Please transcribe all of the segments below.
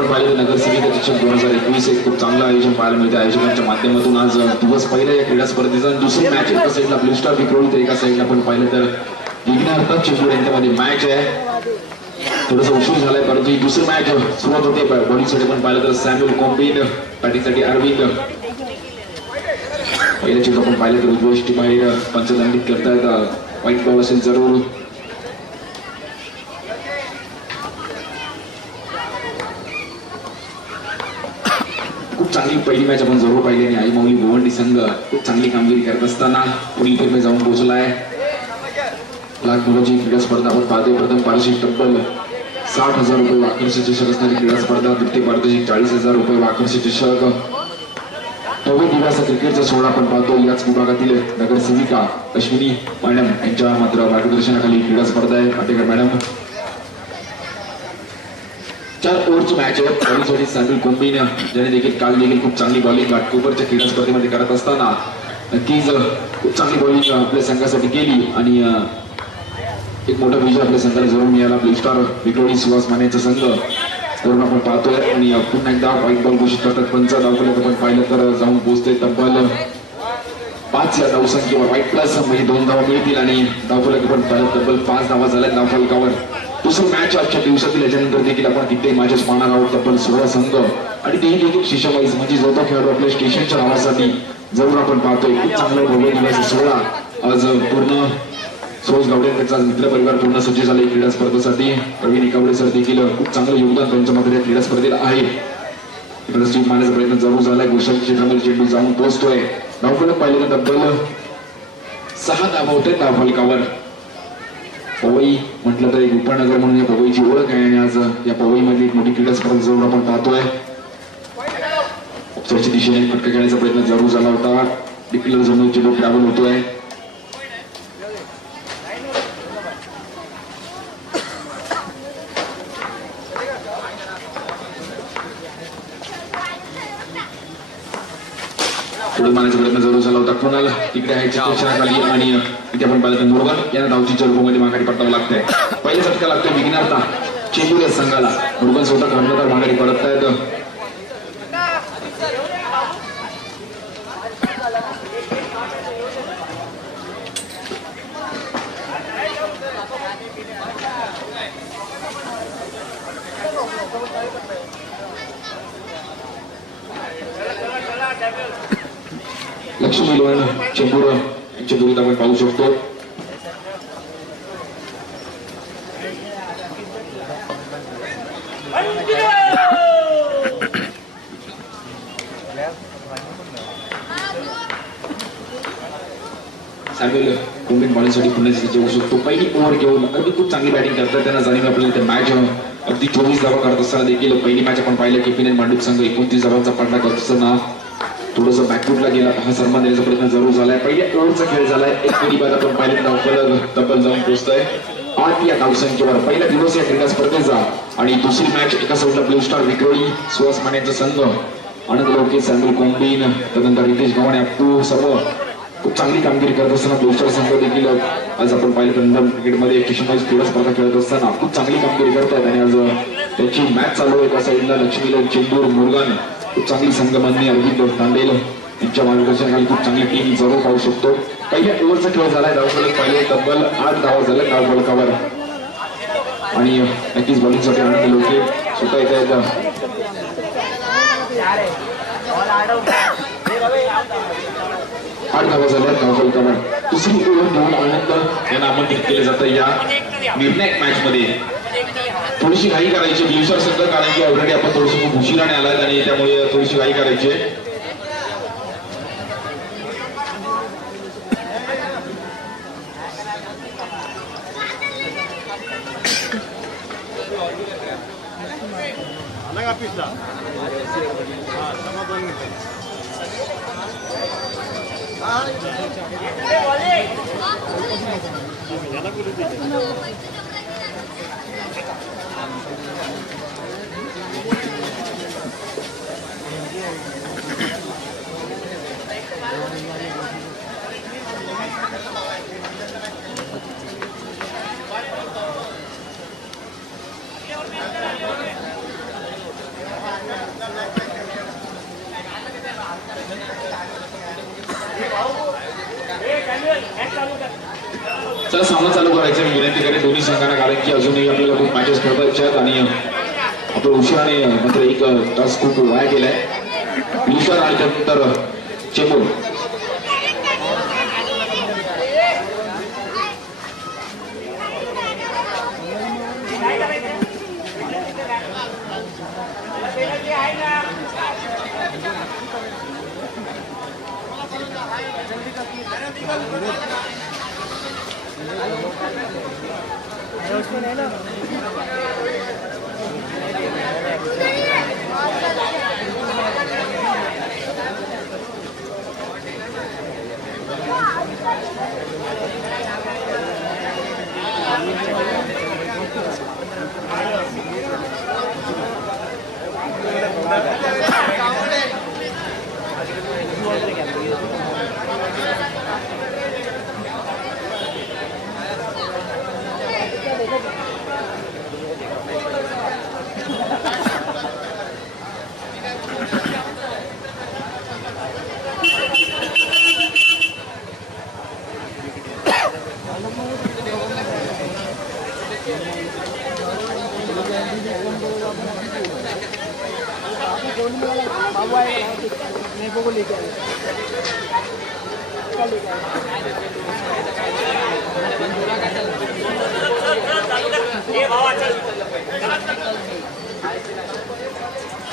आपण पाहिलं तर नगरसेविका चषक 2021 एक खूप चांगलं आयोजन पाहायला मिळते. आयोजकांच्या माध्यमातून आज दिवस पहिला या क्रीडा स्पर्धेचा दुसरी मॅच एका साईडला ब्लू स्टार विक्रोळी तर एका साईडला आपण पाहिलं तर विघ्नार्थ चेंबूर यांच्यामध्ये मॅच आहे. थोडासा उशीर झालाय परंतु ही दुसरी मॅच सुरुवात होते. बॉलिंगसाठी पण पाहिलं तर सॅम्युअल कॉम्बिन, बॅटिंगसाठी अरविंद. पहिल्या चेंडू आपण पाहिलं तर उद्वेष्टी बाहेर पंचदंडित करतायत. व्हाईट बॉल असेल जरूर. खूप चांगली पहिली मॅच आपण जरूर पाहिली आणि आई माऊली गोवंडी संघ खूप चांगली कामगिरी करत असताना पुढील फेरीमध्ये जाऊन पोहोचलाय. लाख मुलांची क्रीडा स्पर्धा आपण पाहतोय. प्रथम पारितोषिक तब्बल 60,000 रुपये वाकरशी चषक असणारी क्रीडा स्पर्धा. द्वितीय पारितोषिक 40,000 रुपये वाकरशी चषक. नववे दिवस क्रिकेटचा सोहळा आपण पाहतो. याच विभागातील नगरसेविका अश्विनी मॅडम यांच्या मात्र मार्गदर्शनाखाली क्रीडा स्पर्धा आहे. पाटेकर मॅडम. 4 ओव्हरची मॅच आहे. बॉलिंगसाठी सॅम्युअल कॉम्बिन ज्याने देखील काल देखील खूप चांगली बॉलिंग घाटकोपरच्या क्रीडा स्पर्धेमध्ये करत असताना नक्कीच खूप चांगली बॉलिंग आपल्या संघासाठी केली आणि एक मोठा विजय आपल्या संघाला जरूर मिळाला. ब्लू स्टार विक्रोळी सुहास मानेचा संघ करून आपण पाहतोय आणि पुन्हा एकदा व्हाईट बॉल घोषित करतात. पंच धावफलक आपण पाहिलं तर जाऊन पोहोचते तब्बल 5 या धावसंख्येवर. व्हाईट प्लस म्हणजे 2 धावा मिळतील आणि धावफलक आपण पाहिलं तब्बल 5 धावा झाल्या धावफलकावर. दुसरी मॅच आजच्या दिवसातील याच्यानंतर देखील आपण कित्येक मॅचेस पाहणार आहोत. तब्बल 16 संघ आणि तेही देखील स्टेशन वाईज म्हणजे जो तो खेळाडू आपल्या स्टेशनच्या नावासाठी जरूर आपण पाहतोय. खूप चांगलं भव्य दिवस सोहळा आज पूर्ण सुरेश गावडे त्यांचा मित्र परिवार पूर्ण सज्ज झाले क्रीडा स्पर्धेसाठी. प्रवीण एकावडे सर देखील खूप चांगलं योगदान त्यांच्या मध्ये या क्रीडा स्पर्धेला आहे. स्वीप मारण्याचा प्रयत्न जरूर झालाय. गोष्टी क्षेत्रामध्ये चेंडू जाऊन पोहोचतोय. धावफलक पाहिलं तर तब्बल 6 धावा होते धावफलकावर. पवई म्हटलं तर एक उपनगर म्हणून या पवईची ओळख आहे आणि आज या पवईमध्ये एक मोठी क्रीडा स्पर्धा जरूर आपण पाहतोय. ऑफसाईडच्या दिशेने फटका खेळण्याचा प्रयत्न जरूर झाला होता. डिक्लेअर झोनवर चेंडू ट्रॅव्हल होतोय. पुढे मारण्याचा प्रयत्न जरूर झाला होता. कोणाला तिकडे आहे खाली आणि इथे आपण पाहिलं तर मुरगन यांना धावचीच्या रूपामध्ये माघारी पडतावं लागतंय. पहिला झटका लागतोय विघ्नार्थ चेंबूर या संघाला. मुरगन स्वतः कर्णधार माघारी पडत आहेत. लक्ष्मी लोण चेंबूर यांच्या विरुद्ध आपण पाहू शकतो. सॅम्युअल कॉम्बिन बॉलिंगसाठी पुन्हा सज्ज होऊ शकतो. पहिली ओव्हर घेऊन अगदी खूप चांगली बॅटिंग करतात. त्यांना जाणीव आपल्याला ते मॅच अगदी 24 धावा करत असताना देखील पहिली मॅच आपण पाहिलं की पिन मांडूप संघ 29 धावांचा पडला करत असताना थोडंसं बॅकफुटला गेला. हा सन्मान देण्याचा प्रयत्न जरूर झालाय. पहिल्या ओव्हरचा खेळ झालाय. एक गडी बाद आपण पाहिलं धावफलक तब्बल जाऊन पोहोचतोय 8 या धावसंख्येवर. पहिला दिवस या क्रीडा स्पर्धेचा आणि दुसरी मॅच एका साईडला ब्लू स्टार विक्रोळी सुहास मानेचा संघ. आनंद लोके, सॅम्युअल कॉम्बिन, त्यानंतर रितेश गव्हाणे, अप्पू सर्व खूप चांगली कामगिरी करत असताना ब्लू स्टार संघ देखील आज आपण पाहिलं तर इंडियन क्रिकेटमध्ये स्टेशन वाईज क्रीडा स्पर्धा खेळत असताना खूप चांगली कामगिरी करतात आणि आज त्याची मॅच चालू आहे. एका साईडला लक्ष्मीला चेंबूर मुरगन खूप चांगली संघमान्य अरविंद तांडेल यांच्या मार्गदर्शनाखाली खूप चांगली टीम जरूर पाहू शकतो. पहिल्या ओव्हरचा खेळ झालाय. धावफलक पाहिले तब्बल 8 धावा झाल्या धावफलकावर आणि नक्कीच बॉलिंगसाठी आनंद लोके स्वतः येत आहेत. 8 धावा झाल्या धावफलकावर. दुसरी ओव्हर घेऊन आनंद यांना आमंत्रित केले जातं या निर्णायक मॅच मध्ये. थोडीशी घाई करायची ब्लू स्टार संघ कारण की ऑलरेडी आपण थोडीशी खूप उशिराने आलात आणि त्यामुळे थोडीशी घाई करायची. चला सामना चालू करायचा मी विनंती करेन दोन्ही संघांना, कारण की अजूनही आपल्याला खूप मॅचेस खेळवायचे आहेत आणि आपण उशिराने मात्र एक तास खूप वाया गेलाय. लिशर आणि त्यानंतर चेंबूर.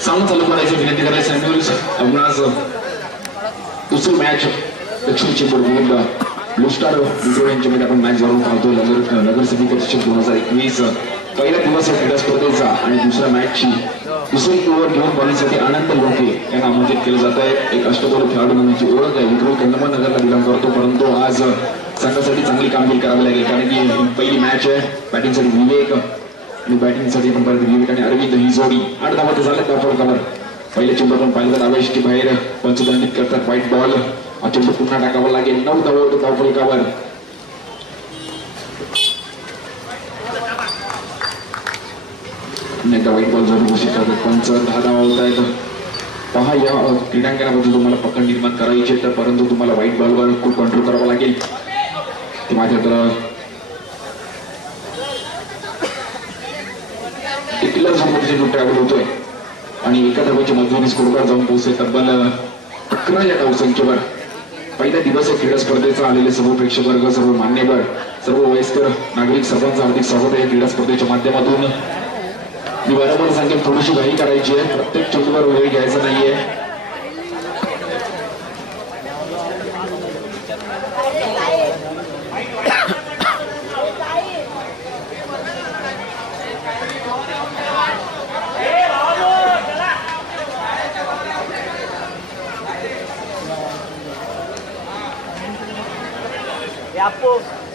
सामना चालू करायची विनंती करायची अविनाश. दुसरी मॅच दक्षिण चेंबूर विरुद्ध लुस्टार विक्रो यांच्यामध्ये आपण मॅच जाऊन पाहतो. नगरसेविका 2021 पहिला दिवस आहे क्रीडा स्पर्धेचा आणि दुसऱ्या मॅचची दुसरी ओव्हर घेऊन बॉलिंगसाठी आनंद लोके यांना आमंत्रित केलं जात आहे. एक अष्टपैलू खेळाडू म्हणून ओळख आहे. विक्रो कंदमान नगरला बिलॉंग करतो, परंतु आज संघासाठी चांगली कामगिरी करावी लागेल, कारण की पहिली मॅच आहे. बॅटिंगसाठी विवेक आणि बॅटिंगसाठी पण परत विवेक आणि अरविंद ही जोडी 8 धावा झाले धावफलकावर. पहिल्या चेंडू पण पाहिलं तर आवेशची बाहेर पंचदंडित करतात. व्हाईट बॉल चेंडू पुन्हा टाकावा लागेल. 9 धावा धावफलकावर. एकदा व्हाईट बॉल जोडून घोषित करतात पंच. 10 धावा होत आहेत. पहा, या क्रीडांगणामध्ये तुम्हाला पकड निर्माण करायची तर परंतु तुम्हाला व्हाईट बॉलवर खूप कंट्रोल करावा लागेल. ते मात्र किल्लर झोनमध्ये चेंडू ट्रॅव्हल होतोय आणि एका धावेच्या मधून स्कोरवर जाऊन पोहोचले तब्बल 11 या धावसंख्येवर. पहिला दिवस आहे क्रीडा स्पर्धेचा. आलेले सर्व प्रेक्षक वर्ग, सर्व मान्यवर, सर्व वयस्कर नागरिक सर्वांचं हार्दिक स्वागत आहे क्रीडा स्पर्धेच्या माध्यमातून. मी बरोबर सांगेन, थोडीशी घाई करायची आहे. प्रत्येक चेंडूवर वेळ घ्यायचा नाहीये.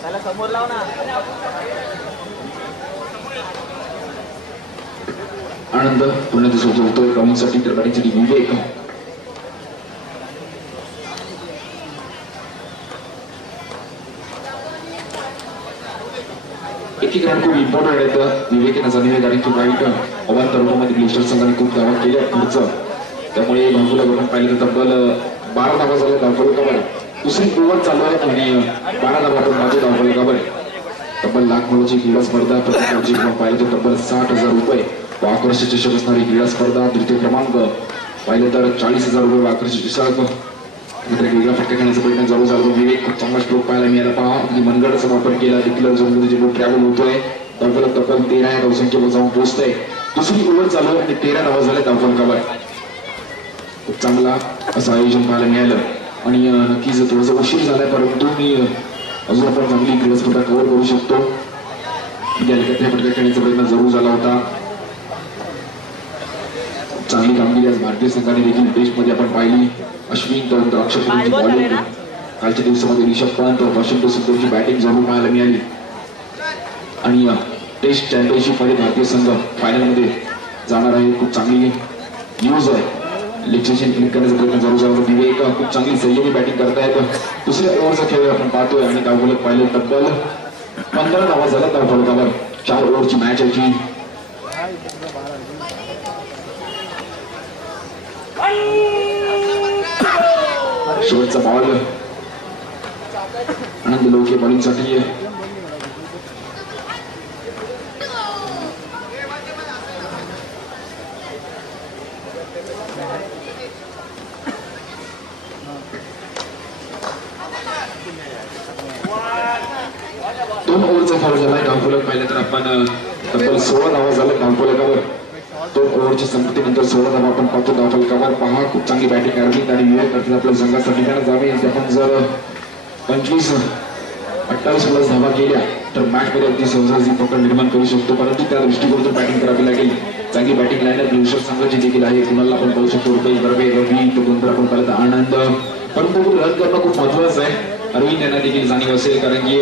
त्याला समोर लाव ना. आनंद पुन्हा दिसत होतोय कामासाठी तर बॅटिंगसाठी विवेक. एक रन खूप इम्पॉर्टंट आहे तर विवेक जाणीव, कारण की राईट अवांतर रूपामध्ये ग्लेशियर संघाने खूप धावा केल्या खर्च, त्यामुळे धावफलक आपण पाहिलं तर तब्बल 12 धावा झाल्या धावफलकावर. दुसरी ओव्हर चालू आहे आणि 12 धावा आपण पाहतो धावफलकावर. तब्बल लाख क्रीडा स्पर्धा प्रत्येकाची पाहिलं तर तब्बल 60,000 रुपये आकर्षक चषक असणारी क्रीडा स्पर्धा. तृतीय क्रमांक पाहिलं तर 40,000 रुपये आकर्षक चषक. वेगळा फटका खेळण्याचा प्रयत्न चालू झाला. विवेक खूप चांगला स्ट्रोक पाहायला मिळाला. पहा, मनगडाचा वापर केला. डिक्लेअर झोनमध्ये चेंडू ट्रॅव्हल होतोय. धावफलक तब्बल 13 या धावसंख्येवर जाऊन पोहोचतंय. दुसरी ओव्हर चालू आणि 13 धावा झाल्या धावफलकावर. खूप चांगला असं आयोजन पाहायला मिळालं आणि नक्कीच थोडासा उशीर झालाय, परंतु मी अजून आपण चांगली क्रीडा स्पर्धा कव्हर करू शकतो. फटका खेळण्याचा प्रयत्न जरूर झाला होता. चांगली कामगिरी आज भारतीय संघाने देखील टेस्टमध्ये आपण पाहिली. अश्विन तर अक्षर बॉलिंग, कालच्या दिवसामध्ये ऋषभ पंत वॉशिंग्टन सुंदरची बॅटिंग जरूर पाहायला मिळाली आणि टेस्ट चॅम्पियनशिप मध्ये भारतीय संघ फायनल मध्ये जाणार आहे. खूप चांगली न्यूज आहे. लेक्सेशन क्लिक करण्याचा प्रयत्न जरूर झाला. विवेक खूप चांगली संयमी बॅटिंग करतायत. दुसऱ्या ओव्हरचा खेळ आपण पाहतोय आणि धावफलक पाहिले तब्बल 15 धावा झाल्या धावफलकावर. 4 ओव्हरची मॅच आहे. शेवटचा बॉल आनंद लोके बॉलिंगसाठी दोन ओव्हरचा फॉल झालाय धावफलक पाहिलं तर आपण तब्बल 16 धावा झाल्या धावफलकावर. 2 ओव्हरच्या संपत्तीनंतर 16 धावा आपण पाहतो धावफलकावर. पहा खूप चांगली बॅटिंग अरविंद आणि विवेक करतील आपल्या संघासाठी त्याला जावे. आपण जर 25-28 प्लस धावा केल्या तर मॅच मध्ये अगदी सहजासहजी पकड निर्माण करू शकतो. परंतु त्या दृष्टिकोनातून बॅटिंग करावी लागेल. चांगली बॅटिंग लाईनअप दिवशी संघाची देखील आहे. कुणाला आपण पाहू शकतो रुपेश बर्वे, रवी, त्यानंतर आपण पाहिलं तर आनंद. परंतु रन करणं खूप महत्वाचं आहे. अरविंद यांना देखील जाणीव असेल कारण की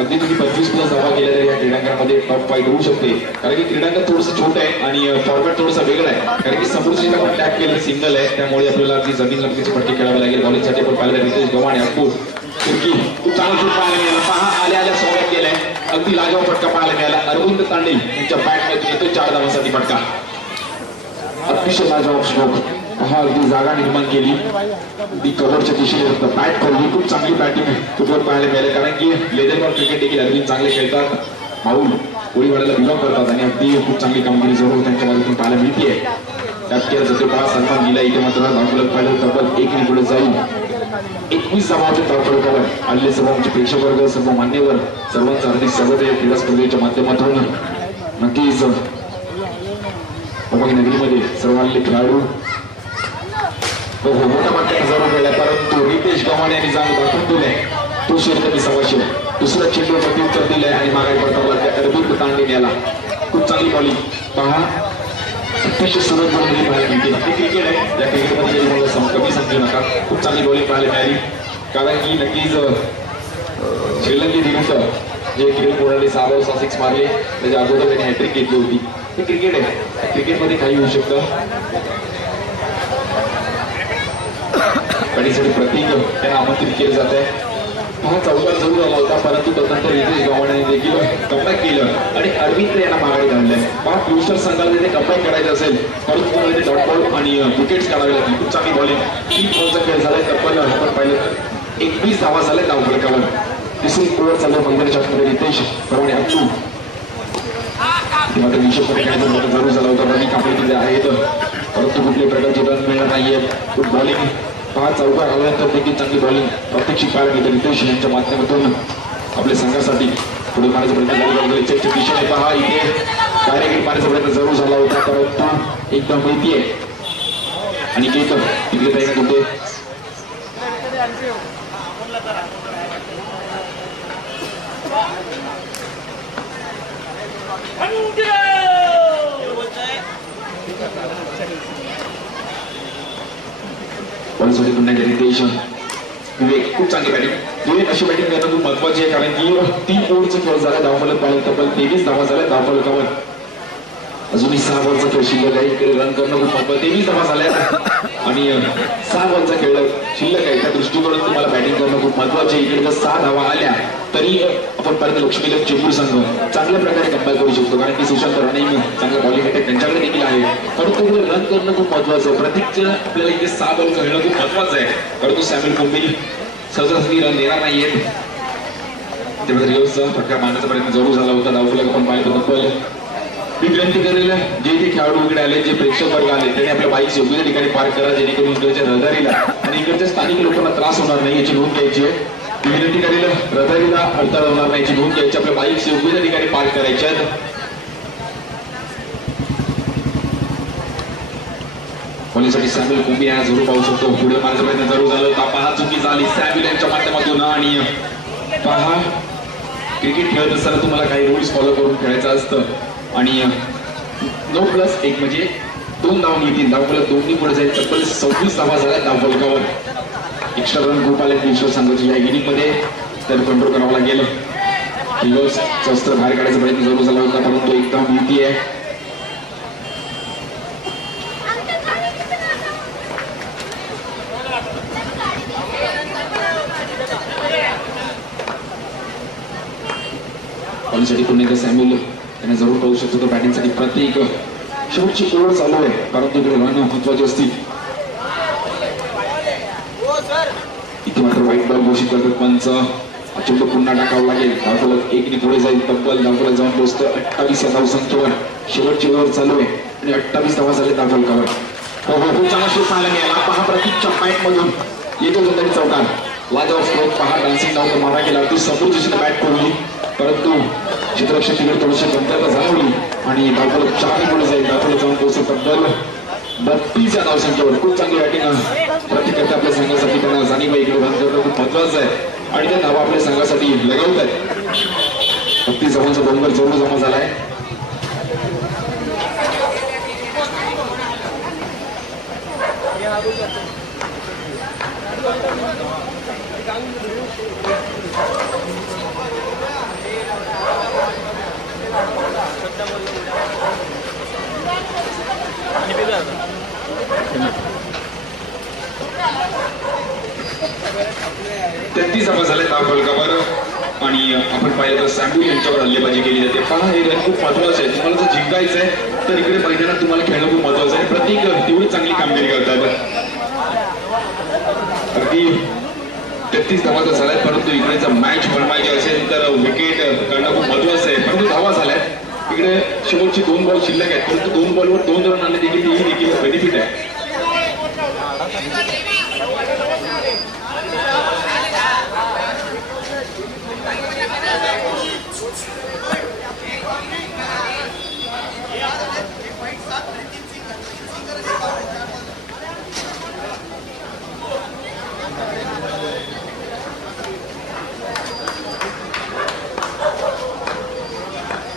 अगदी तुम्ही 25 प्लस धावा केल्या तर या क्रीडांगणामध्ये टॉप फाईट होऊ शकते. कारण की क्रीडांगण थोडंसं छोटं आहे आणि फॉर्मॅट थोडासा वेगळा आहे. कारण की समोरची आपण टॅप केलं सिंगल आहे त्यामुळे आपल्याला अगदी जमीन लपकीचे फटके खेळावे लागेल. बॉलिंगसाठी आपण पाहिलं रितेश गव्हाणे अप्पू तुर्की खूप चांगला शूट पाहायला मिळाला. पहा आल्या स्वागत केलंय. अगदी लाजवाब फटका पाहायला मिळाला. अरविंद तांडे यांच्या बॅटमध्ये येतो 4 धावांसाठी फटका. अतिशय लाजवाब स्ट्रोक. पहा अगदी जागा निर्माण केली. ती कव्हरच्या दिशेने बॅट करली. खूप चांगली बॅटिंग फुटबॉल पाहायला मिळाले कारण की लेदर बॉल क्रिकेट देखील अरविंद चांगले खेळतात. माऊल कोळीवाड्याला बिलॉंग करतात आणि अगदी खूप चांगली कामगिरी जरूर त्यांच्या बाजूतून पाहायला मिळते. त्यात केला जातो पहा सन्मान दिला. इथे मात्र धावफलक पाहिलं तब्बल 1 पुढे जाईल. 21 धावांच्या धावफलकावर आलेले सर्व आमचे प्रेक्षक वर्ग सर्व मान्यवर सर्वांचं हार्दिक स्वागत आहे क्रीडा स्पर्धेच्या माध्यमातून. नक्कीच नगरीमध्ये सर्व आलेले खेळाडू मोठ्या मात्र हजारो वेळा परंतु रितेश गव्हाणे यांनी जाऊन दाखवून दिलाय. तो शेरकमी सवाशे दुसरा चेंडू प्रत्युत्तर दिलाय आणि मागाई पडताना अरविंद तांडे याला खूप चांगली बॉलिंग. पहा अतिशय सुरत बॉलिंग पाहायला मिळते. हे क्रिकेट आहे. या क्रिकेटमध्ये मला कमी समजू नका. खूप चांगली बॉलिंग पाहायला मिळाली कारण की नक्कीच श्रीलंकेविरुद्ध जे क्रिकेट बोर्डाने 6 बॉल 6 सिक्स मारले त्याच्या अगोदर त्यांनी हॅट्रिक घेतली होती. हे क्रिकेट आहे. क्रिकेटमध्ये काही होऊ शकतं. बॅटिंगसाठी प्रतीक त्यांना आमंत्रित केले जात आहे. हा चौकार जरूर आला होता परंतु तदनंतर रितेश गव्हाणे देखील कमबॅक केलं आणि अरविंद यांना माघारी काढलंय. पहा फ्युचर संघाला तिथे कमबॅक करायचं असेल परंतु डॉट बॉल आणि विकेट्स काढावे लागतील. खूप चांगली बॉलिंग. 3 बॉलचा खेळ झालाय. तब्बल आपण पाहिलं तर 21 धावा झाल्या धावफलकावर. तिसरी ओव्हर चालू मैदानाच्या आतमध्ये रितेश गव्हाणे अप्पू मात्र विशेष खेळण्याचा मोठा जरूर झाला होता. रनिंग आपले तिथे आहेत परंतु कुठले प्रकारचे रन मिळणार नाहीये. खूप बॉलिंग. 5 चौकार आल्यानंतर देखील चांगली बॉलिंग प्रत्यक्षित पाहायला मिळते. रितेश यांच्या माध्यमातून आपल्या संघासाठी पुढे मारण्याचा प्रयत्न झाला. चेकच्या दिशेने पहा इथे डायरेक्ट मारण्याचा प्रयत्न जरूर झाला होता परंतु एकदम माहिती आहे आणि तिकडे तयार होते. बॉलसाठी पुन्हा रितेश विवेक खूप चांगली बॅटिंग. विवेक अशी बॅटिंग करणं खूप महत्वाची आहे कारण की 3 ओव्हरचा खेळ झाला. धावफलक पाहिलं तब्बल 23 धावा झाल्या धावफलकावर. अजूनही 6 बॉलचा खेळ शिल्लक आहे. इकडे रन करणं खूप महत्वाचं. 23 धावा झाल्या आणि 6 बॉलचा खेळ शिल्लक आहे. त्या दृष्टिकोनातून तुम्हाला बॅटिंग करणं खूप महत्वाचे. इकडे जर 6 धावा आल्या तरी आपण पर्यंत लक्ष्मीदेव चेंबूर संघ चांगल्या प्रकारे कंबाईल करू शकतो कारण की सुशांत राणे चांगला बॉलिंग अटॅक त्यांच्याकडे देखील आहे. परंतु रन करणं खूप महत्वाचं आहे. प्रत्येक आपल्याला इथे 6 बॉल खेळणं खूप महत्वाचं आहे. परंतु सॅम्युअल कोम्बिनी सहजासहजी रन देणार नाहीये. त्यामध्ये रिओसचा फटका मारण्याचा प्रयत्न जरूर झाला होता. धावफलक आपण पाहिलं तब्बल. मी विनंती करेल जे इथे खेळाडू वगैरे आले जे प्रेक्षक वर्ग आले त्यांनी आपल्या बाईक योग्य त्या ठिकाणी पार्क करा जेणेकरून इकडच्या रहदारीला आणि इकडच्या स्थानिक लोकांना त्रास होणार नाही याची नोंद घ्यायची आहे. मी विनंती करेल रहदारीला अडथळा होणार नाही याची नोंद घ्यायची. आपल्या बाईक योग्य त्या ठिकाणी पार्क करायच्या आहेत. बॉलिंगसाठी सॅम्युअल कोम्बी यांना जरूर पाहू शकतो. पुढे मारण्याचा प्रयत्न जरूर झाला होता. पहा चुकी झाली सॅम्युअल यांच्या माध्यमातून आणि पहा क्रिकेट खेळत असताना तुम्हाला काही रूल्स फॉलो करून खेळायचं असतं आणि 9+1 म्हणजे 2 धावा मिळतील. धावफलक 2 पुढे जाईल. तब्बल 26 धावा झाल्या धावफलकावर. एक्स्ट्रा रन खूप आले विश्व संघाची या इनिंग मध्ये त्याला कंट्रोल करावं लागेल. शस्त्र बाहेर काढायचा प्रयत्न जरूर झाला होता परंतु एकदम भीती आहे. बॉलिंगसाठी पुन्हा एकदा सॅम्युअल त्यांना जरूर पाहू शकतो. तो बॅटिंगसाठी प्रत्येक शेवटची ओव्हर चालू आहे परंतु इकडे रन महत्वाचे असतील. इथे मात्र वाईट बॉल घोषित करतात पंच. चेंडू पुन्हा टाकावं लागेल. धावफलक 1 पुढे जाईल. तब्बल धावफलक जाऊन पोहोचतं 28 या धावसंख्येवर. शेवटची ओव्हर चालू आहे आणि 28 धावा झाले धावफलकावर. खूप चांगला शूट पाहायला मिळाला. पहा प्रतीकच्या पॉईंट मधून येतो तरी चौकार. वादावर स्ट्रोक पहा. डान्सिंग डाऊन मारा केला. ती समोरची बॅट पडली परंतु क्षेत्ररक्षक तिकडे थोडीशी कमतरता जाणवली आणि धावफलक 4 पुढे जाईल. धावफलक जाऊन पोहोचतं तब्बल 32 या धावसंख्येवर. खूप चांगली बॅटिंग प्रतीक करता आपल्या संघासाठी. त्यांना जाणीव इकडे रन करणं खूप महत्वाचं आहे आणि त्या धावा आपल्या संघासाठी लगावत आहेत. 32 धावांचा डोंगर जवळ जमा झालाय. तेहतीस धावा झाल्या धावफलकावर आणि आपण पाहिलं तर सॅम्ब्युल यांच्यावर हल्लेबाजी केली जाते. पहा हे रन खूप महत्वाचं आहे. तुम्हाला जर जिंकायचं आहे तर इकडे मैदानात तुम्हाला खेळणं खूप महत्वाचं आहे. प्रतीक तेवढी चांगली कामगिरी करतात. अगदी 33 धावा तर झाल्यात परंतु इकडे जर मॅच बनवायची असेल तर विकेट करणं खूप महत्वाचं आहे. परंतु धावा झाल्यात. इकडे शेवटची 2 बॉल शिल्लक आहेत परंतु 2 बॉलवर 2 रन आले देखील बेनिफिट आहे.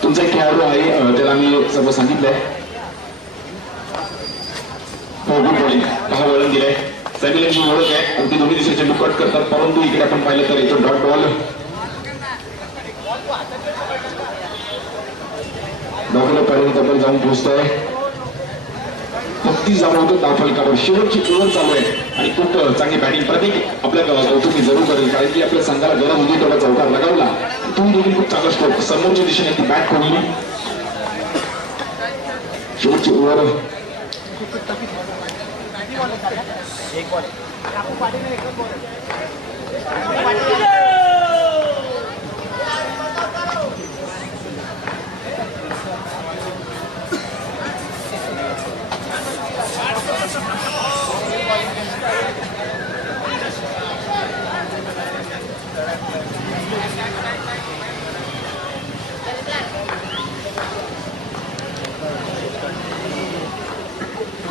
तुमचा एक खेळाडू आहे त्याला मी सर्व सांगितलंय. हो गुड बॉलिंग. पहा वळण दिलंय. सॅम्युएलची ओळख आहे. अगदी दोन्ही दिशेचे चेंडू कट करतात परंतु इकडे आपण पाहिलं तर येतो डॉट बॉल. धावफलक पाहिजे तब्बल जाऊन पोहोचतोय 35 धावा होतं धावफलकावर. शेवटची ओव्हर चालू आहे आणि खूप चांगली बॅटिंग प्रतीक आपल्या कौतुक जरूर करेल कारण की आपल्या संघाला गरज होती तेवढा चौकार लगावला. तुम्ही देखील खूप चांगला स्ट्रोक. समोरच्या दिशेने ती बॅट खोडली. शेवटची ओव्हर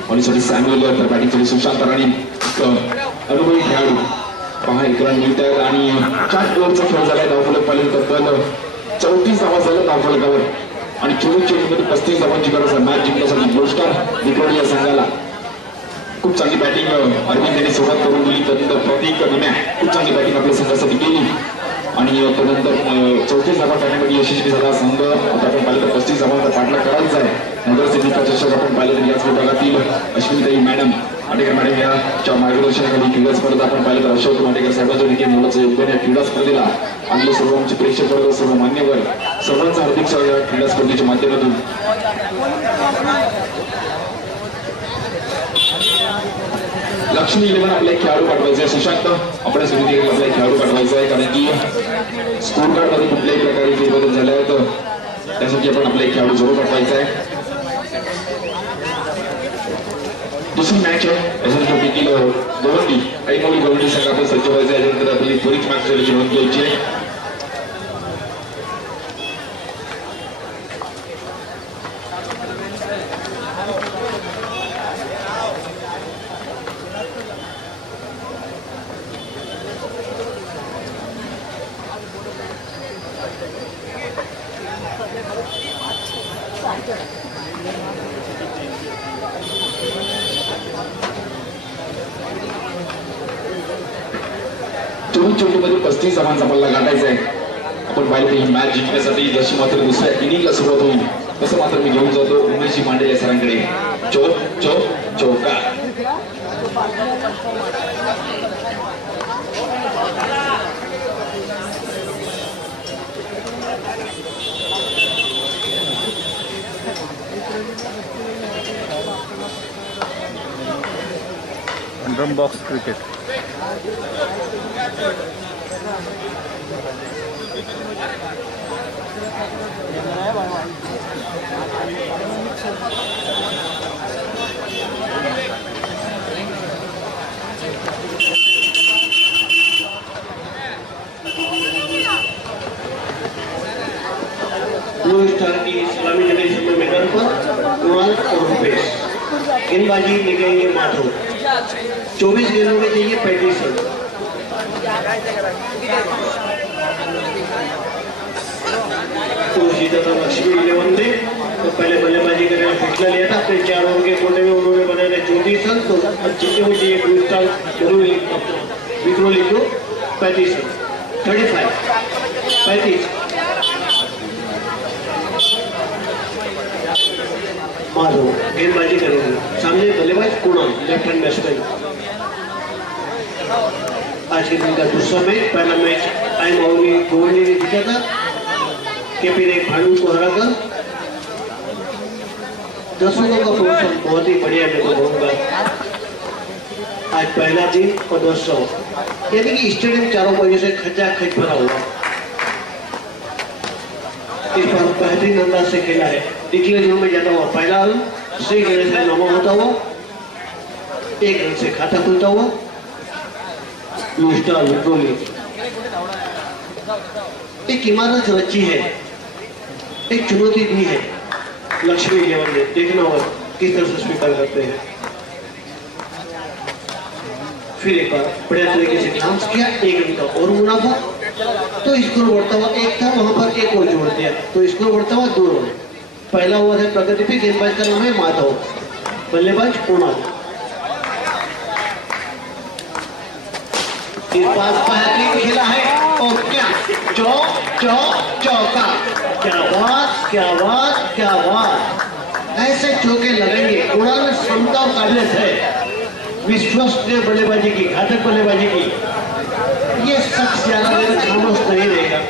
बॉलिंगसाठी सॅम्युएल तर बॅटिंगसाठी सुशांत राणे अनुभवी खेळाडू. पहा एक रन मिळत आहेत आणि 4 ओव्हरचा खेळ झालाय. धावफलक पाहिलं तब्बल 34 धावा झाल्या धावफलकावर आणि 24 चेंडूमध्ये 35 धावांची गरज आहे मॅच जिंकण्यासाठी. गोष्टर निकोडी या संघाला खूप चांगली बॅटिंग अरविंद यांनी सुरुवात करून दिली. त्यानंतर प्रतीक निम्या खूप चांगली बॅटिंग आपल्या संघासाठी केली आणि त्यानंतर 34 धावा करण्यामध्ये यशस्वी झाला संघ. आता आपण पाहिलं तर 35 धावांचा पाठलाग करायचा आहे. नगरसेविका चषक आपण पाहिलं तर याच विभागातील अश्विनीताई मॅडम आटेकर मॅडम याच्या मार्गदर्शनाखाली क्रीडा स्पर्धा आपण पाहिलं तर अशोक आटेकर साहेबांच्या देखील मुलाचं योगदान या क्रीडा स्पर्धेला आपले सर्व आमचे प्रेक्षक वर्ग सर्व मान्यवर सर्वांचं हार्दिक स्वागत या क्रीडा स्पर्धेच्या माध्यमातून. लक्ष्मी 11 आपला एक खेळाडू पाठवायचा आहे. सुशांत आपल्या समिती आपला एक खेळाडू पाठवायचा आहे कारण की स्कोर कार्ड मध्ये कुठल्याही प्रकारे फेरबदल झाले आहेत त्यासाठी आपण आपला एक खेळाडू जरूर पाठवायचा आहे. दुसरी मॅच आहे याच्यानंतर देखील गवंडी ऐनोली गवंडी संघ आपण सज्ज व्हायचं आहे. याच्यानंतर आपली त्वरित मॅच नोंद घ्यायची आहे. चेंडूमध्ये 35 धावांचा पल्ला गाठायचा आहे. आपण पाहिलं की ही मॅच जिंकण्यासाठी जशी मात्र दुसऱ्या इनिंगला सुरुवात होईल तसं मात्र मी घेऊन जातो उमेशजी मांडे या सरांकडे. चौक चौक चौका. Drum box cricket blue star की सलामी जगह समय मैदान पर कुणाल और रुपेश। गेंदबाजी निकलेंगे माधव। 24 गेंदों में चाहिए 35 रन। तो सीधा था लक्ष्मी 11 ने तो पहले बल्लेबाजी करने का फैसला लिया था। फिर 4 ओवर के कोटे में उन्होंने बनाया था 34 रन। तो अब जितने हुए चाहिए ब्लू स्टार विक्रो लिख लो 35 रन 35 माधव गेंदबाजी करेंगे। सामने बल्लेबाज कुणाल लेफ्ट हैंड बैट्समैन। आज के दिन का दूसरा मैच, पहला मैच टाइम आउट में कोहली ने जीता था। केपी ने भानु को हराकर दर्शकों का प्रोत्साहन बहुत ही बढ़िया मैं तो कहूँगा। आज पहला दिन और दर्शक यानी कि स्टेडियम चारों वजह से खचाखच भरा हुआ। इस बार बेहतरीन अंदाज से खेला है। निचले जोन में जाता हुआ पहला रन, सही रन से नामा होता हुआ, 1 रन से खाता खुलता हुआ ब्लू स्टार विक्रोली। एक इमारत रची है, एक चुनौती दी है लक्ष्मी 11 ने। देखना होगा किस तरह से स्वीकार करते हैं। फिर एक बार बढ़िया तरीके से डांस किया, 1 रन का और मुनाफा। तो स्कोर बढ़ता हुआ 1 था, वहां पर 1 और जोड़ दिया तो स्कोर बढ़ता हुआ 2 रन। पहला ओवर है प्रगति पे। गेंदबाज का नाम है माधव, बल्लेबाज कुणाल। इस बार बेहतरीन खेला है और क्या चौका। क्या बात क्या बात क्या बात। ऐसे चौके लगाएंगे। कुणाल में क्षमता और काबिलियत है, विश्वसनीय बल्लेबाजी की, घातक बल्लेबाजी की। ये शख्स ज्यादा देर खामोश नहीं रहेगा।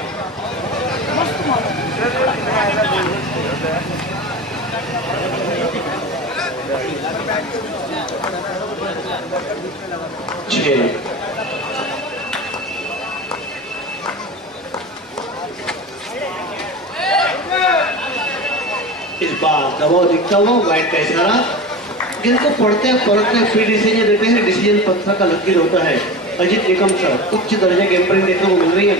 इस बार दबाव दिखता हुआ वाइड का इशारा। गेंद को पढ़ते परखते फिर डिसीजन देते हैं। डिसीजन पत्थर का लकीर होता है। अजीत निकम सर, उच्च दर्जे की एम्पायरिंग देखने को मिल रही है।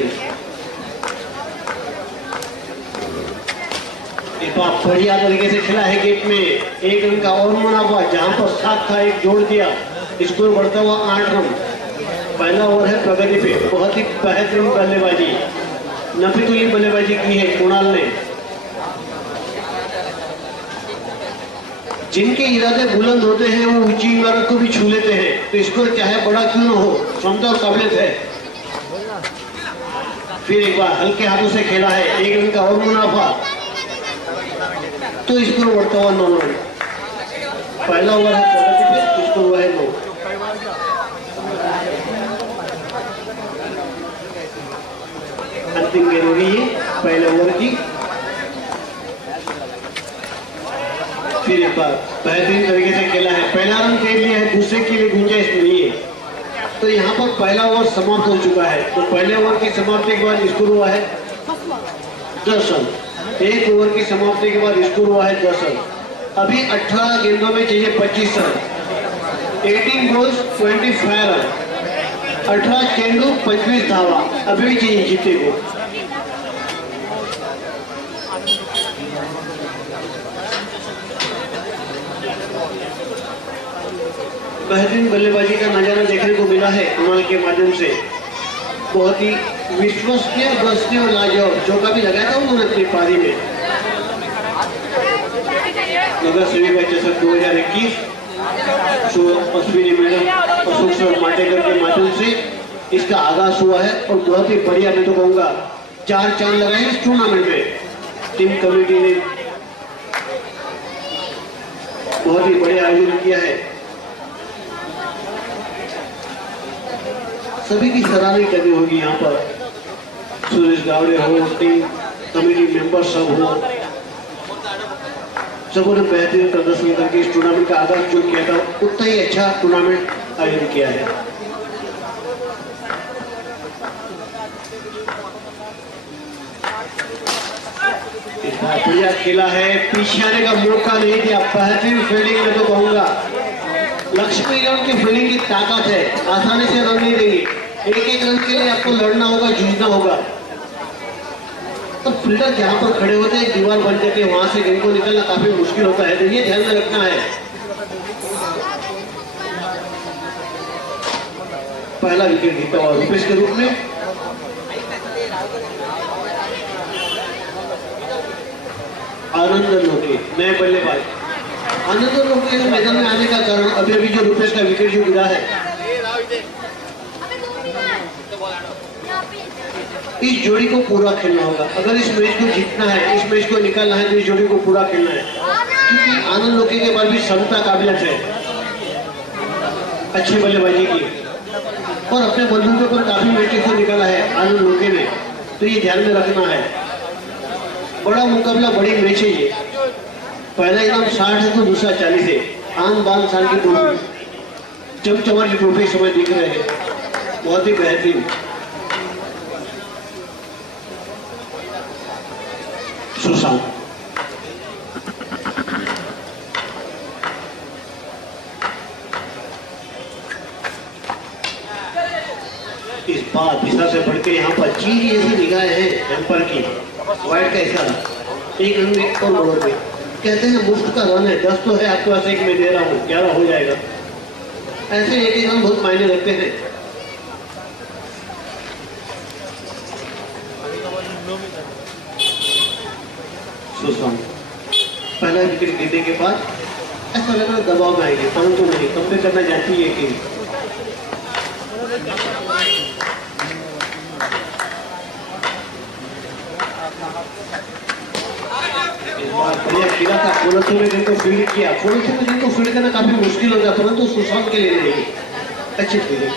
बढ़िया तरीके से खेला है गेट में। 1 रन का और मुनाफा। जहां पर 7 था 1 जोड़ दिया, स्कोर बढ़ता हुआ 8 रन। पहला ओवर है प्रगति पे। बहुत ही बेहतरीन बल्लेबाजी, नफीतुल्ली बल्लेबाजी की है कुणाल ने। जिनके इरादे बुलंद होते हैं वो ऊंची इमारत को भी छू लेते हैं। तो स्कोर चाहे बड़ा क्यों न हो, क्षमता और काबिलियत है। फिर एक बार हल्के हाथों से खेला है, 1 रन का और मुनाफा। तो स्कोर बढ़ता हुआ 9 रन। पहला ओवर है प्रगति पे, स्कोर हुआ है 9। अंतिम गेंद होगी ये पहले ओवर की। फिर एक बार बेहतरीन तरीके से खेला है। पहला रन खेल लिया है, दूसरे के लिए गुंजाइश नहीं है। तो यहाँ पर पहला ओवर समाप्त हो चुका है। तो पहले ओवर की समाप्ति के बाद स्कोर हुआ है 10 रन। 1 ओवर की समाप्ति के बाद स्कोर हुआ है 10 रन। अभी 18 गेंदों में चाहिए 25 रन। 18 balls 25 run. 18 चेंडू 25 धावा। अभी भी चाहिए जीते को। बेहतरीन बल्लेबाजी का नजारा देखने को मिला है कुणाल के माध्यम से। बहुत ही विश्वसनीय, बसनीय और लाजवाब चौका भी लगाया था उन्होंने अपनी पारी में। नगर सेवी का चषक 2021 अश्विनी मैडम अशोक सर माटेकर के माध्यम से इसका आगाज हुआ है। और बहुत ही बढ़िया मैं तो कहूँगा 4 चांद लगाए इस टूर्नामेंट में। टीम कमेटी ने बहुत ही बढ़िया आयोजन किया है। सभी की सराहना करनी होगी यहाँ पर। सुरेश गावड़े हो, टीम कमेटी मेंबर सब हो, सबों ने बेहतरीन प्रदर्शन करके इस टूर्नामेंट का आगाज जो किया था उतना ही अच्छा टूर्नामेंट आयोजन किया है। इतना बढ़िया खेला है, पीछे आने का मौका नहीं दिया, बेहतरीन फील्डिंग में तो कहूंगा। लक्ष्मी रन की फील्डिंग की ताकत है, आसानी से रन नहीं देंगे, एक एक रन के लिए आपको लड़ना होगा, जूझना होगा। तो फील्डर जहां पर खड़े होते हैं दीवार बन जाके वहां से गेंद को निकलना काफी मुश्किल होता है, तो ये ध्यान में रखना है। पहला विकेट जीता हुआ रुपेश के रूप में। आनंद लोके नए बल्लेबाज। आनंद लोके मैदान में आने का कारण अभी अभी जो रुपेश का विकेट जो गिरा है, इस जोड़ी को पूरा खेलना होगा। अगर इस मैच को जीतना है, इस मैच को निकालना है, तो इस जोड़ी को पूरा खेलना है, क्योंकि आनंद लोके के पास भी क्षमता काबिलियत है अच्छी बल्लेबाजी की, और अपने बंधुओं पर काफी मैचेस को निकाला है आनंद लोके ने, तो ये ध्यान में रखना है। बड़ा मुकाबला, बड़ी मैच है ये। पहला इनाम 60 है तो दूसरा 40 है। आन बान साल की ट्रॉफी, चमचमा की ट्रॉफी समय दिख रहे हैं, बहुत ही बेहतरीन। सुशांत इस बार दिशा से बढ़ के यहाँ पर चीज ऐसी निगाहें हैं एम्पर की, वाइट का इशारा, एक रन एक और ओवर पे कहते हैं मुफ्त का रन है, 10 तो है आपके पास, एक मैं दे रहा हूँ, 11 हो जाएगा। ऐसे एक एक रन बहुत मायने रखते हैं। सुशांत पहला विकेट गिरने के बाद ऐसा लग रहा दबाव में आएगी, परंतु नहीं, कंप्लीट करना चाहती है कि बढ़िया खेला था। कोलंबो में जिनको फील्ड किया, कोलंबो में जिनको फील्ड करना काफी मुश्किल होता है, परंतु सुशांत के लिए नहीं, अच्छी फील्डिंग।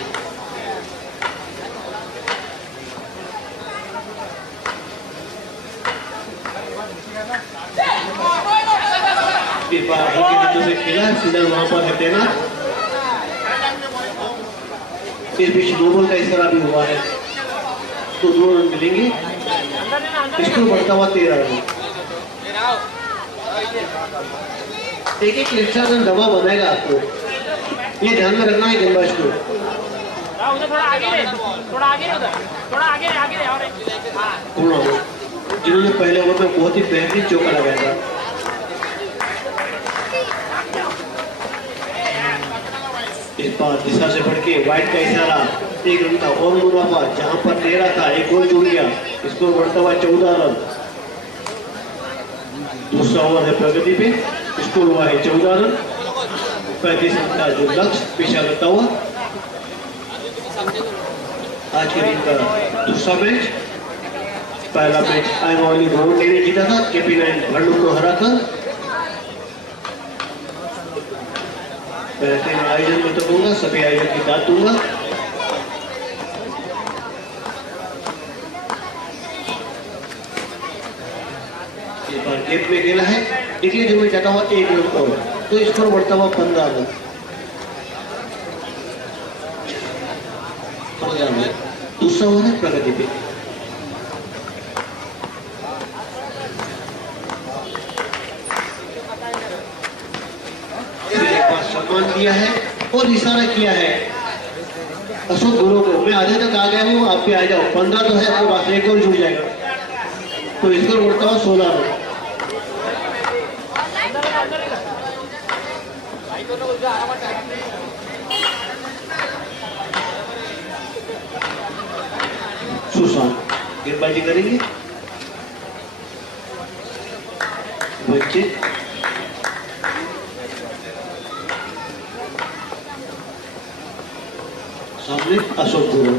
इस बार हल्के हाथों से खेला है, फील्डर वहां पर है तैनात। इस बीच 2 बॉल का इशारा भी हुआ है, तो 2 रन मिलेंगे। इसको बढ़ता हुआ 13 रन, एक एक एक्स्ट्रा रन दबाव बनाएगा आपको, ये ध्यान में रखना है गेंदबाज को। जिन्होंने पहले ओवर में बहुत ही बेहतरीन चौका लगाया था। इस बार दिशा से बढ़ के वाइट का इशारा, 1 रन का और मुनाफा, जहां पर 13 था, एक गोल जुड़ गया, इसको बढ़ता हुआ 14 रन। दूसरा ओवर है प्रगति पे, स्कोर हुआ है 14 रन, 35 रन का जो लक्ष्य पीछा करता हुआ। आज के दिन का दूसरा मैच, पहला मैच आईमावली भवन ने जीता था KP9 भरलू को हराकर। बेहतरीन आयोजन में तो दूंगा, सभी आयोजन की दाद दूंगा। इस बार गेप में खेला है, देखिए जो मैं जाता हुआ 1 रन और, तो स्कोर बढ़ता हुआ 15 रन। दूसरा ओवर है प्रगति पे, एक बार सम्मान दिया है और इशारा किया है अशोक गुरु को, मैं आधे तक आ गया हूँ, आप भी आ जाओ, 15 तो है आपके पास, एक और जुड़ जाएगा, तो स्कोर बढ़ता हुआ 16 रन। सुशांत गेंदबाजी करेंगे, बच्चे सामने अशोक गुरु।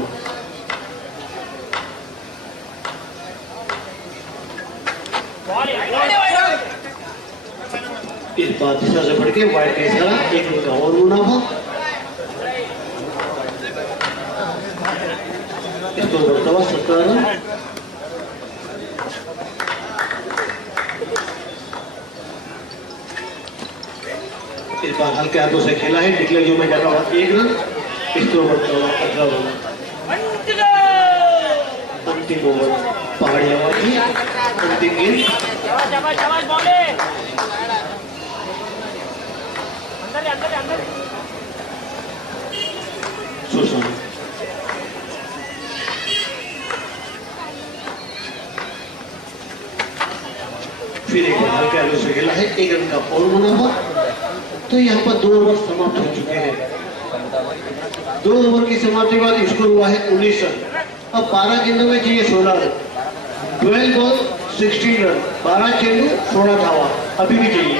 इस बार दिशा से बढ़ के वाइट का इशारा, 1 रन का और मुनाफा, इसको बढ़ता हुआ 17 रन। इस बार हल्के हाथों से खेला है, डिक्लेयर जो मैं जाता हुआ 1 रन, इसको बढ़ता हुआ 18 रन। अंतिम अंतिम ओवर पहाड़िया की अंतिम गेंद। शाबाश शाबाश बॉले अंदर अंदर सुशांत फिर एक हल्के आलू से खेला है, 1 रन का और बना हुआ। तो यहाँ पर 2 ओवर समाप्त हो चुके हैं। 2 ओवर की समाप्ति के बाद स्कोर हुआ है 19 रन। अब 12 गेंदों में चाहिए 16 रन। 12 बॉल 16 रन, 12 गेंदों 16 धावा अभी भी चाहिए।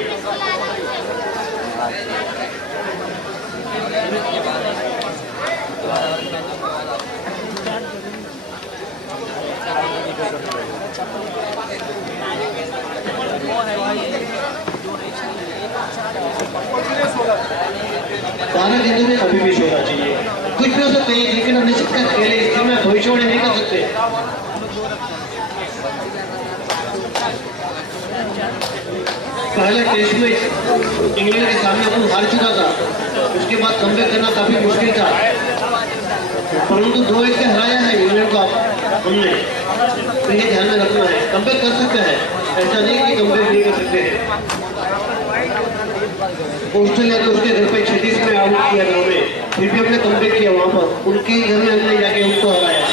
बारह गेंदों में अभी भी 16 चाहिए। कुछ भी हो सकते हैं लेकिन हम निश्चित कर खेले इसमें मैं भविष्यवाणी नहीं कर सकते। पहले टेस्ट में इंग्लैंड के सामने अपन हार चुका था, उसके बाद कमबैक करना काफी मुश्किल था, परंतु 2-1 से हराया है इंग्लैंड को हमने। तो ये ध्यान में रखना है, कमबैक कर सकता है, ऐसा नहीं कि कमबैक नहीं कर सकते हैं। ऑस्ट्रेलिया ने उसके घर पे 36 में आउट किया था हमें, फिर भी हमने कमबैक किया वहां पर, उनके घर में हमने जाके उनको हराया।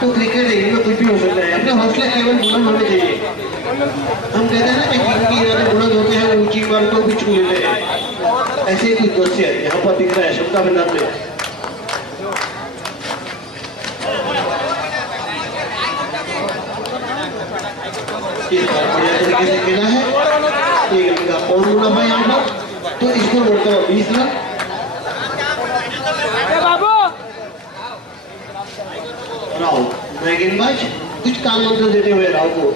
तो क्रिकेट है, इनमें कुछ भी हो सकता है, अपने हौसले केवल बुलंद होने चाहिए। हम कहते हैं ना कि जिनकी ज्यादा बुलंद होते हैं वो ऊंची इमारतों को भी छू लेते हैं, ऐसे ही कुछ दृश्य यहाँ पर दिख रहा है क्षमता भंडार में। इस बार बढ़िया तरीके से खेला है, 1 रन का और मुनाफा यहाँ पर। तो स्कोर बढ़ता हुआ 20 रन। राव नए गेंदबाज कुछ कान मंत्र देते हुए राव को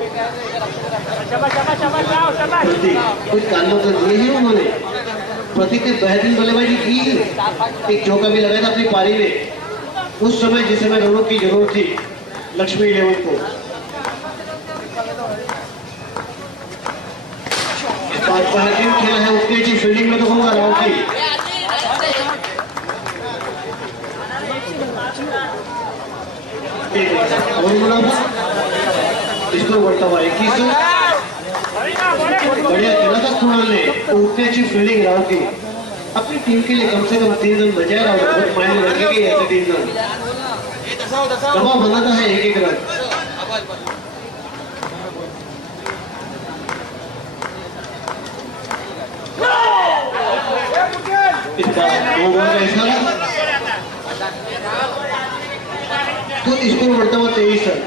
प्रतीक कुछ कान मंत्र दिए हैं उन्होंने। प्रतीक ने बेहतरीन बल्लेबाजी की, एक चौका भी लगाया था अपनी पारी में उस समय जिस समय रनों की जरूरत थी लक्ष्मी 11 को। इस बार पहला गेम खेला है, उतनी अच्छी फील्डिंग में तो होगा राव की। और मुनाफा इसको बढ़ता हुआ 21 रन। बढ़िया खेला था कुणाल ने, उतनी अच्छी फील्डिंग राव की। अपनी टीम के लिए कम से कम 3 रन बजाय राव बहुत मायने रखेंगे ऐसे 3 रन। दबाव बनाता है 1-1 रन। इस बार 9 बॉल का इशारा तो स्कोर बढ़ता हुआ 23 रन।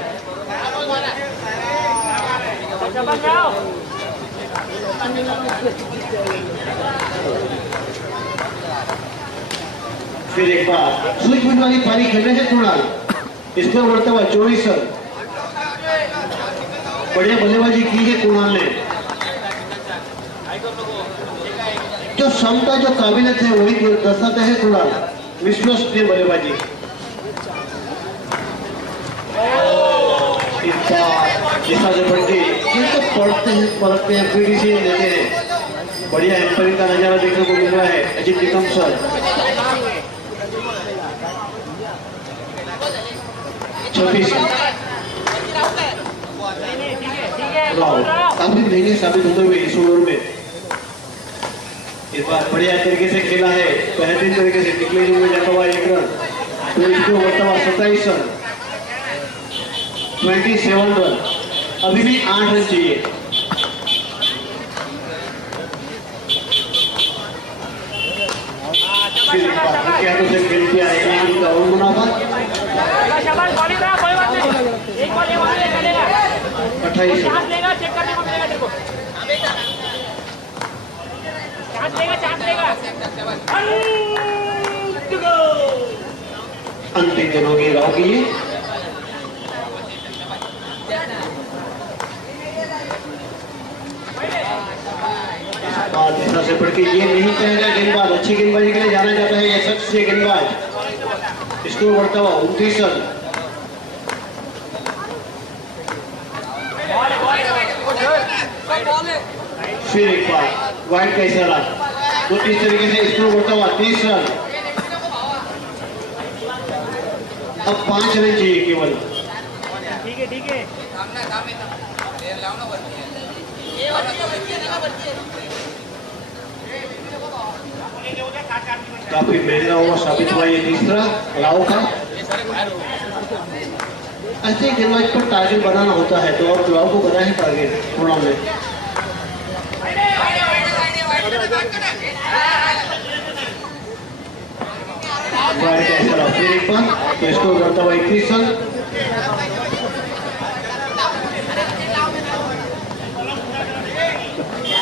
फिर एक बार स्विच बुट वाली पारी खेलने से कुणाल, स्कोर बढ़ता हुआ 24 रन। बढ़िया बल्लेबाजी की है कुणाल ने, जो क्षमता जो काबिलियत है वही दर्शाते हैं कुणाल, विश्वसनीय बल्लेबाजी। जैसा जबरदस्ती जिनको पढ़ते हैं परखते हैं पीडीसी देते हैं। बढ़िया एम्पायरिंग का नजारा देखने को मिल रहा है अजित निकम सर। 26 काफी महंगे साबित होते हुए इस ओवर में। इस बार बढ़िया तरीके से खेला है, बेहतरीन तरीके से डिक्लेयरिंग में जाता हुआ 1 रन। तो इसको बढ़ता हुआ 27 रन, 27 रन। अभी भी 8 रन चाहिए। फिर एक बार क्या तो से खेल किया है, 1 रन का और मुनाफा 28 अंतिम गेंद होगी राव की। दिशा से बढ़ के ये नहीं कहेगा गेंदबाज अच्छी गेंदबाजी के लिए जाना जाता है, ये सच से गेंदबाज। इसको बढ़ता हुआ 29 रन। फिर एक बार वाइड का इशारा, तो इस तरीके से इसको बढ़ता हुआ 30 रन। अब 5 रन चाहिए केवल। ठीक है ठीक है काफी महंगा ओवर साबित हुआ ये तीसरा राव का। ऐसे गेंदबाज पर टारगेट बनाना होता है तो और राव को बना है टारगेट टूर्नामेंट। फिर एक बार तो स्कोर करता हुआ 31 रन।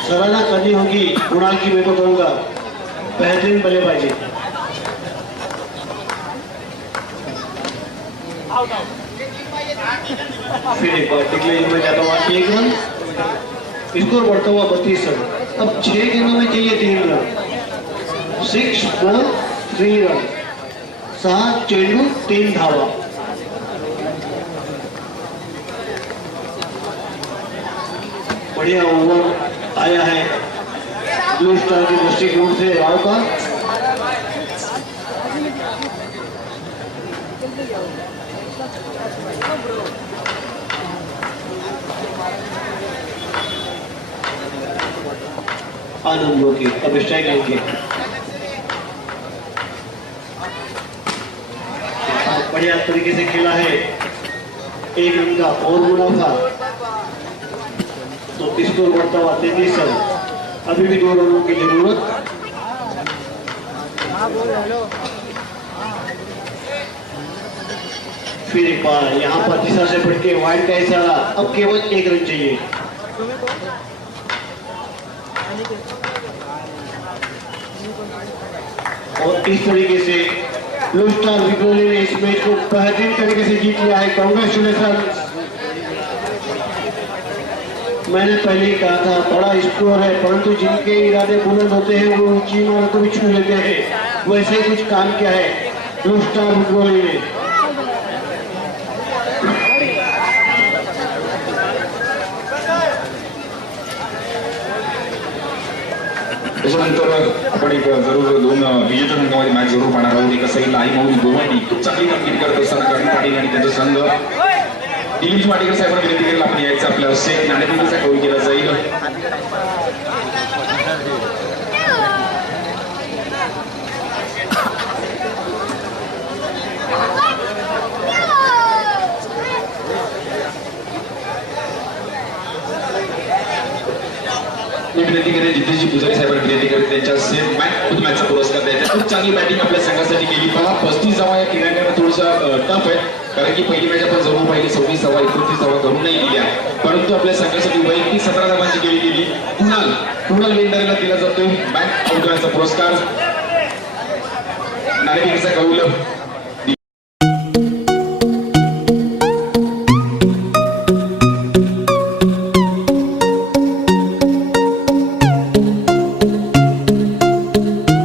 सराहना करनी होगी कुणाल की, मैं तो कहूंगा बेहतरीन बल्लेबाजी। फिर एक बार डिक्लेयर में जाता हुआ 1 रन। स्कोर बढ़ता हुआ 32 रन। अब 6 गेंदों में चाहिए 3 रन। 6 ball 3 run. 7 चेंडू 3 धावा। बढ़िया ओवर आया है ब्लू स्टार के दृष्टिकोण से राव का। आनंद लोकी अब स्ट्राइक लेंगे। बढ़िया तरीके से खेला है, 1 रन का और मुनाफा। तो स्कोर बढ़ता हुआ 33 रन। अभी भी 2 रनों की जरूरत। फिर एक बार यहाँ पर दिशा से बढ़के वाइड का इशारा। अब केवल 1 रन चाहिए। और इस तरीके से ब्लू स्टार विक्रोली ने इस मैच को बेहतरीन तरीके से जीत लिया है। कांग्रेचुलेशन। मैंने पहले ही कहा था बड़ा स्कोर है, परंतु जिनके इरादे बुलंद होते हैं वो ऊंची इमारतों भी छू लेते हैं। वैसे ही कुछ काम किया है ब्लू स्टार विक्रोली ने। त्याच्यानंतर आपण एक जरूर 2 विजेत्या संघामध्ये मॅच जरूर पाहणार आहोत. एका साईडला आई माऊली गोवांनी खूप चांगली कामगिरी करत असताना करण पाटील आणि त्यांचा संघ दिलीप माटेकर साहेबांना विनंती केली आपण यायचं आपल्या शेख नाणेफेकीचा कौल केला जाईल. विनंती करते जितेशजी पुजारी साहेबांना विनंती करते त्यांच्या सेफ मॅच ऑफ मॅचचा पुरस्कार द्यायचा. खूप चांगली बॅटिंग आपल्या संघासाठी केली. पहा 35 धावा या किनाऱ्यावर थोडासा टफ आहे, कारण की पहिली मॅच आपण जरूर पाहिली 26 धावा 29 धावा करून नाही दिल्या, परंतु आपल्या संघासाठी वैयक्तिक 17 धावांची केली गेली. कुणाल वेंडारेला दिला जातोय मॅच ऑफ मॅचचा पुरस्कार. नाणेफेकीचा कौल